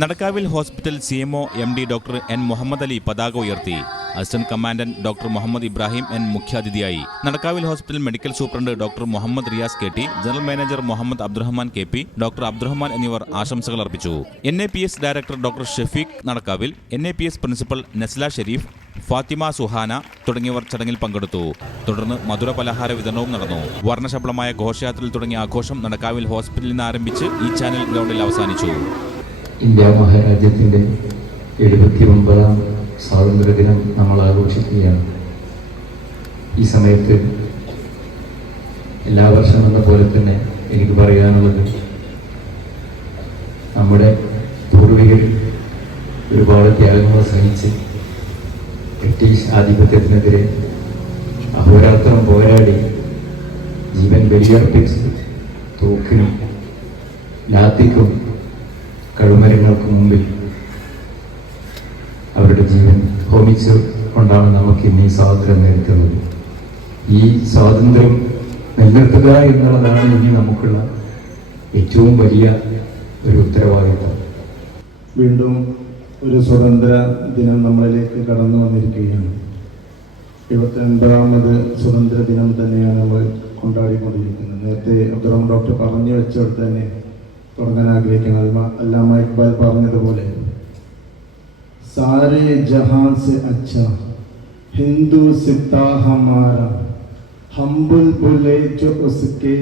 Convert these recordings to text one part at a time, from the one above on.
Nadakkavil hospital C MO M D doctor N Muhammad Ali പതാക ഉയർത്തി. Assistant commandant doctor Muhammad Ibrahim N മുഖ്യാതിഥിയായി. Nadakkavil hospital medical superintendent doctor Muhammad Riyas K T general manager Muhammad Abdurahman K P doctor Abdurahman എന്നിവർ ആശംസകൾ അർപ്പിച്ചു. N A P S director doctor Shefeeq Nadakkavil N A P S principal Nasla Sherif Fathima Suhana തുടങ്ങിയവർ ചടങ്ങിൽ പങ്കെടുത്തു. തുടർന്ന് മധുര പലഹാര വിതരണവും നടന്നു. വർണശബളമായ ഘോഷയാത്രയിൽ തുടങ്ങിയ ആഘോഷം നടക്കാവിൽ ഹോസ്പിറ്റലിൽ നിന്ന് ആരംഭിച്ച് ഈ ചാനൽ ഗ്രൗണ്ടിൽ അവസാനിച്ചു. ഇന്ത്യ മഹാരാജ്യത്തിന്റെ എഴുപത്തി ഒൻപതാം സ്വാതന്ത്ര്യദിനം നമ്മൾ ആഘോഷിക്കുകയാണ്. ഈ സമയത്ത് എല്ലാ വർഷം എന്ന പോലെ തന്നെ എനിക്ക് പറയാനുള്ളത് നമ്മുടെ പൂർവികർ ഒരുപാട് ത്യാഗങ്ങൾ സഹിച്ച് ബ്രിട്ടീഷ് ആധിപത്യത്തിനെതിരെ അഹോരാത്രം പോരാടി ജീവൻ ബലിയർപ്പിച്ച് തോക്കിനും ലാത്തിക്കും കഴുമരങ്ങൾക്ക് മുമ്പിൽ അവരുടെ ജീവൻ ഹോമിച്ച് കൊണ്ടാണ് നമുക്ക് ഇന്ന് ഈ സ്വാതന്ത്ര്യം നേരിടുന്നത് ഈ സ്വാതന്ത്ര്യം നിലനിർത്തുക എന്നുള്ളതാണ് ഇനി നമുക്കുള്ള ഏറ്റവും വലിയ ഒരു ഉത്തരവാദിത്വം വീണ്ടും ഒരു സ്വതന്ത്ര ദിനം നമ്മളിലേക്ക് കടന്നു വന്നിരിക്കുകയാണ്. എഴുപത്തി ഒൻപതാമത് സ്വതന്ത്ര ദിനം തന്നെയാണ് നമ്മൾ കൊണ്ടാടിക്കൊണ്ടിരിക്കുന്നത്. നേരത്തെ അബ്ദുറഹ്മാൻ ഡോക്ടർ പറഞ്ഞു വെച്ചവിടെ തന്നെ തുടങ്ങാൻ ആഗ്രഹിക്കുന്നു അൽമ അല്ലാമ ഇക്ബാൽ പറഞ്ഞതുപോലെ സാരേ ജഹാൻ സെ അച്ഛ ഹിന്ദു സിത്താ ഹമാര ഹംബുൽ ബുലെ जो उसके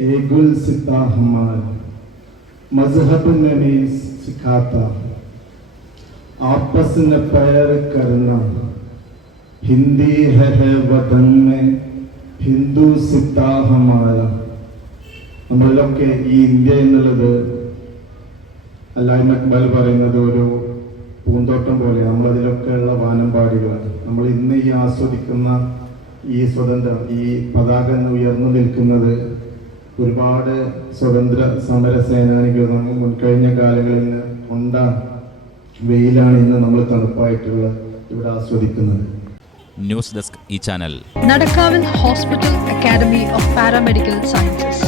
ए गुल सिता हमारा मजहब ने नहीं सिखाता आपस में पैर करना हिंदी है, है वतन में ഹിന്ദു സിത്താ ഹമാര നമ്മളിലൊക്കെ ഈ ഇന്ത്യ എന്നുള്ളത് അല്ലായ്മ ഇക്ബാൽ പറയുന്നത് ഒരു പൂന്തോട്ടം പോലെ നമ്മളതിലൊക്കെയുള്ള വാനമ്പാടികളാണ് നമ്മൾ ഇന്ന് ഈ ആസ്വദിക്കുന്ന ഈ സ്വതന്ത്രം ഈ പതാക എന്ന് ഉയർന്നു നിൽക്കുന്നത് ഒരുപാട് സ്വതന്ത്ര സമര സേനാനികൾ നമ്മൾ മുൻകഴിഞ്ഞ കാലങ്ങളിൽ നിന്ന് കൊണ്ടാണ്. വെയിലാണ് ഇന്ന് നമ്മൾ തണുപ്പായിട്ടുള്ള ഇവിടെ ആസ്വദിക്കുന്നത്. ന്യൂസ് ഡെസ്ക് ഈ channel. Nadakkavil hospital academy of paramedical sciences.